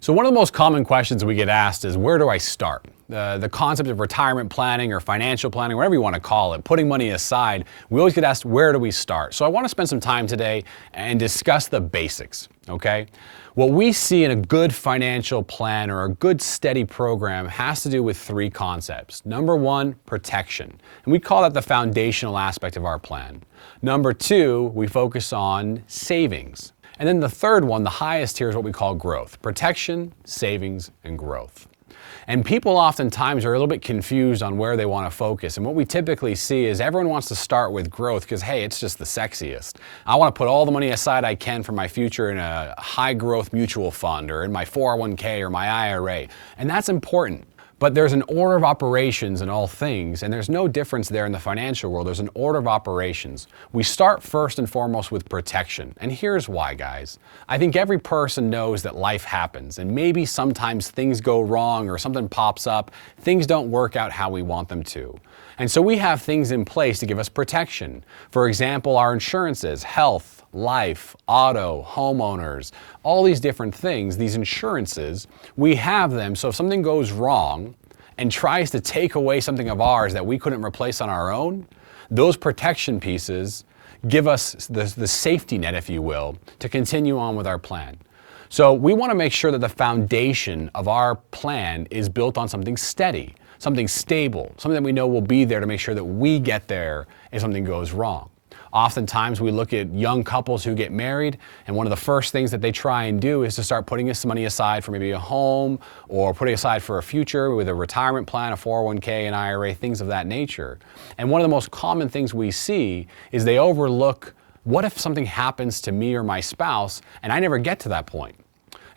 So one of the most common questions we get asked is, where do I start? The concept of retirement planning or financial planning, whatever you want to call it, putting money aside, we always get asked, where do we start? So I want to spend some time today and discuss the basics, okay? What we see in a good financial plan or a good steady program has to do with three concepts. Number one, protection. And we call that the foundational aspect of our plan. Number two, we focus on savings. And then the third one, the highest tier, is what we call growth. Protection, savings, and growth. And people oftentimes are a little bit confused on where they want to focus. And what we typically see is everyone wants to start with growth because, hey, it's just the sexiest. I want to put all the money aside I can for my future in a high growth mutual fund or in my 401k or my IRA. And that's important. But there's an order of operations in all things, and there's no difference there in the financial world. There's an order of operations. We start first and foremost with protection. And here's why, guys. I think every person knows that life happens, and maybe sometimes things go wrong or something pops up. Things don't work out how we want them to. And so we have things in place to give us protection. For example, our insurances, health, life, auto, homeowners, all these different things, these insurances, we have them so if something goes wrong and tries to take away something of ours that we couldn't replace on our own, those protection pieces give us the safety net, if you will, to continue on with our plan. So we want to make sure that the foundation of our plan is built on something steady, something stable, something that we know will be there to make sure that we get there if something goes wrong. Oftentimes we look at young couples who get married, and one of the first things that they try and do is to start putting some money aside for maybe a home or putting aside for a future with a retirement plan, a 401k, an IRA, things of that nature. And one of the most common things we see is they overlook, what if something happens to me or my spouse and I never get to that point?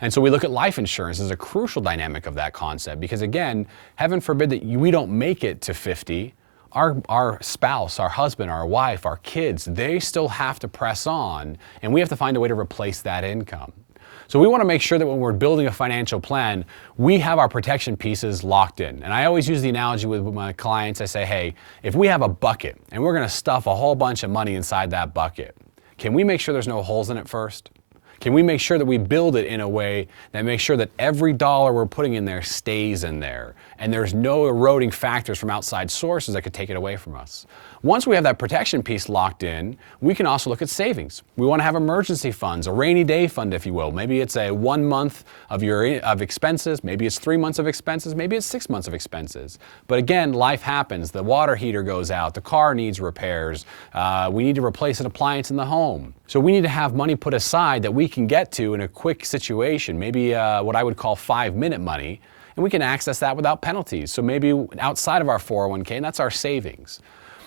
And so we look at life insurance as a crucial dynamic of that concept because, again, heaven forbid that we don't make it to 50, our spouse, our husband, our wife, our kids, they still have to press on, and we have to find a way to replace that income. So we want to make sure that when we're building a financial plan, we have our protection pieces locked in. And I always use the analogy with my clients. I say, hey, if we have a bucket and we're going to stuff a whole bunch of money inside that bucket, can we make sure there's no holes in it first? Can we make sure that we build it in a way that makes sure that every dollar we're putting in there stays in there and there's no eroding factors from outside sources that could take it away from us? Once we have that protection piece locked in, we can also look at savings. We want to have emergency funds, a rainy day fund, if you will. Maybe it's a 1 month of expenses, maybe it's 3 months of expenses, maybe it's 6 months of expenses. But again, life happens. The water heater goes out, the car needs repairs, we need to replace an appliance in the home. So we need to have money put aside that we can get to in a quick situation, maybe what I would call 5-minute money, and we can access that without penalties. So maybe outside of our 401k, and that's our savings.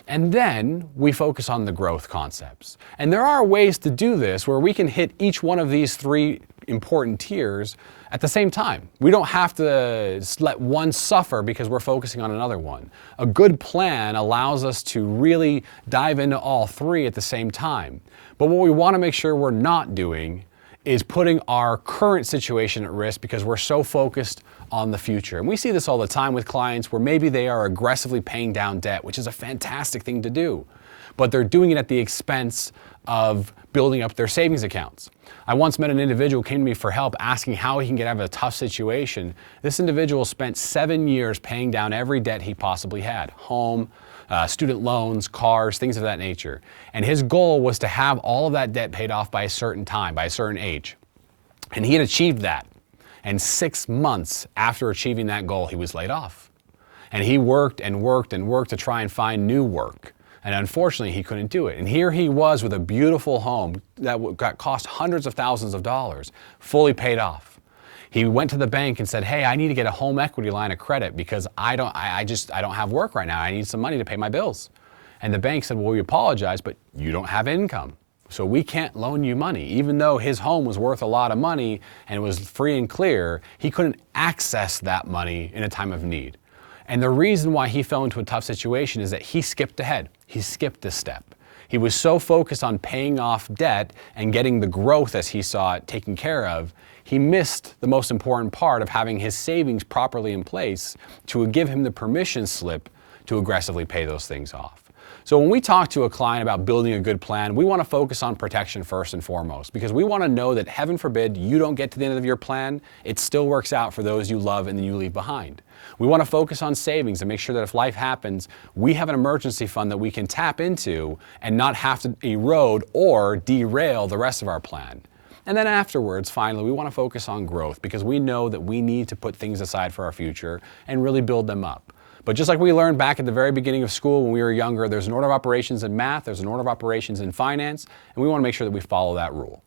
And then we focus on the growth concepts. And there are ways to do this where we can hit each one of these three important tiers at the same time. We don't have to let one suffer because we're focusing on another one. A good plan allows us to really dive into all three at the same time. But what we want to make sure we're not doing is putting our current situation at risk because we're so focused on the future. And we see this all the time with clients where maybe they are aggressively paying down debt, which is a fantastic thing to do, but they're doing it at the expense of building up their savings accounts. I once met an individual who came to me for help asking how he can get out of a tough situation. This individual spent 7 years paying down every debt he possibly had, home, student loans, cars, things of that nature. And his goal was to have all of that debt paid off by a certain time, by a certain age. And he had achieved that. And 6 months after achieving that goal, he was laid off. And he worked and worked and worked to try and find new work. And unfortunately, he couldn't do it. And here he was with a beautiful home that cost hundreds of thousands of dollars, fully paid off. He went to the bank and said, hey, I need to get a home equity line of credit because I don't have work right now. I need some money to pay my bills. And the bank said, well, we apologize, but you don't have income. So we can't loan you money. Even though his home was worth a lot of money and it was free and clear, he couldn't access that money in a time of need. And the reason why he fell into a tough situation is that he skipped ahead. He skipped a step. He was so focused on paying off debt and getting the growth as he saw it taken care of, he missed the most important part of having his savings properly in place to give him the permission slip to aggressively pay those things off. So when we talk to a client about building a good plan, we want to focus on protection first and foremost, because we want to know that, heaven forbid, you don't get to the end of your plan, it still works out for those you love and you leave behind. We want to focus on savings and make sure that if life happens, we have an emergency fund that we can tap into and not have to erode or derail the rest of our plan. And then afterwards, finally, we want to focus on growth, because we know that we need to put things aside for our future and really build them up. But just like we learned back at the very beginning of school when we were younger, there's an order of operations in math, there's an order of operations in finance, and we want to make sure that we follow that rule.